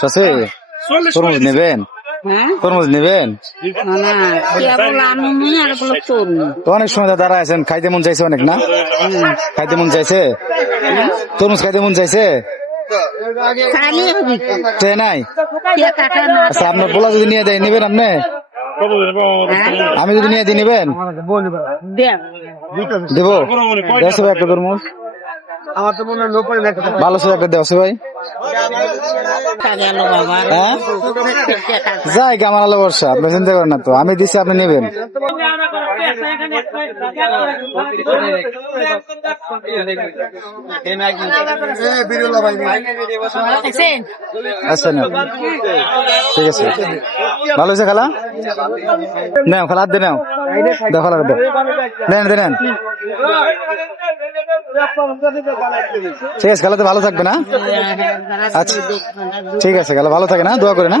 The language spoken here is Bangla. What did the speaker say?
চাষে তরমুজ নেবেন? তরমুজ নেবেন? তো অনেক সময় দাঁড়া আছেন, খাইতে মন চাইছে অনেক না? খাইতে মন চাইছে? তরমুজ খাইতে মন চাইছে? নাই? আচ্ছা, আপনার পোলা যদি নিয়ে দেয় নিবেন আপনি? আমি যদি নিয়ে দিই নিবেন? দেবো? দেড়শো একটা তরমুজ ভালো ছিল, একটা দেওয়া ভাই। হ্যাঁ যাই কি, আমার আলো বর্ষা, আপনি চিন্তা করেন না তো, আমি দিচ্ছি আপনি নেবেন। আচ্ছা না, ঠিক আছে, ভালো হয়েছে খালা। নাও খালা, হাত দিয়ে নাও, দাও খালা, দেন দেন। ঠিক আছে খালা, তো ভালো থাকবে না? আচ্ছা ঠিক আছে খালা, ভালো থাকে না, দোয়া করে না।